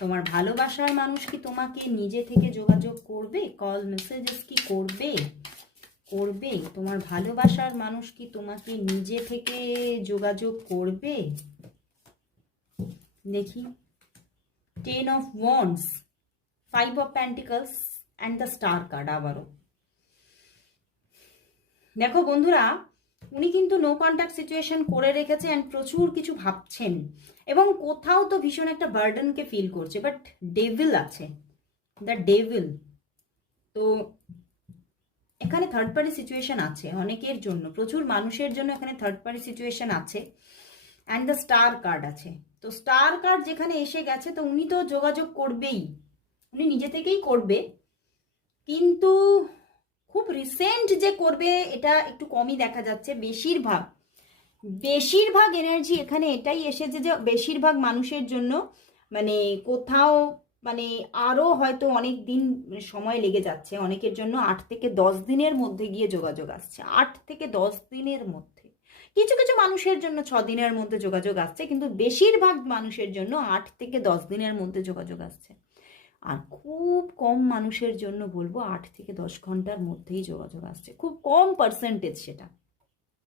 তোমার ভালোবাসার মানুষ কি তোমাকে নিজে থেকে যোগাযোগ করবে? কল মেসেজেস কি করবে? করবে? তোমার ভালোবাসার মানুষ কি তোমাকে নিজে থেকে যোগাযোগ করবে? দেখি, 10 of Wands, 5 of Pentacles and the Star card আবারও। দেখো বন্ধুরা, উনি কিন্তু নো কন্ট্যাক্ট সিচুয়েশন করে রেখেছে অ্যান্ড প্রচুর কিছু ভাবছেন এবং কোথাও তো ভীষণ একটা বার্ডেনকে ফিল করছে, বাট ডেভিল আছে, দ্য ডেভিল। তো এখানে থার্ড পার্টি সিচুয়েশন আছে অনেকের জন্য, প্রচুর মানুষের জন্য এখানে থার্ড পার্টি সিচুয়েশন আছে অ্যান্ড দ্য স্টার কার্ড আছে। তো স্টার কার্ড যেখানে এসে গেছে, তো উনি তো যোগাযোগ করবেই, উনি নিজে থেকেই করবে, কিন্তু খুব রিসেন্ট যে করবে এটা একটু কমই দেখা যাচ্ছে। বেশিরভাগ এনার্জি এখানে এটাই এসেছে যে বেশিরভাগ মানুষের জন্য মানে কোথাও মানে আরও হয়তো অনেক দিন সময় লেগে যাচ্ছে, অনেকের জন্য 8 থেকে 10 দিনের মধ্যে গিয়ে যোগাযোগ আসছে, 8 থেকে 10 দিনের মধ্যে। কিছু কিছু মানুষের জন্য 6 দিনের মধ্যে যোগাযোগ আসছে, কিন্তু বেশিরভাগ মানুষের জন্য 8 থেকে 10 দিনের মধ্যে যোগাযোগ আসছে। আর খুব কম মানুষের জন্য বলবো 8 থেকে 10 ঘন্টার মধ্যেই যোগাযোগ আসছে, খুব কম পার্সেন্টেজ সেটা।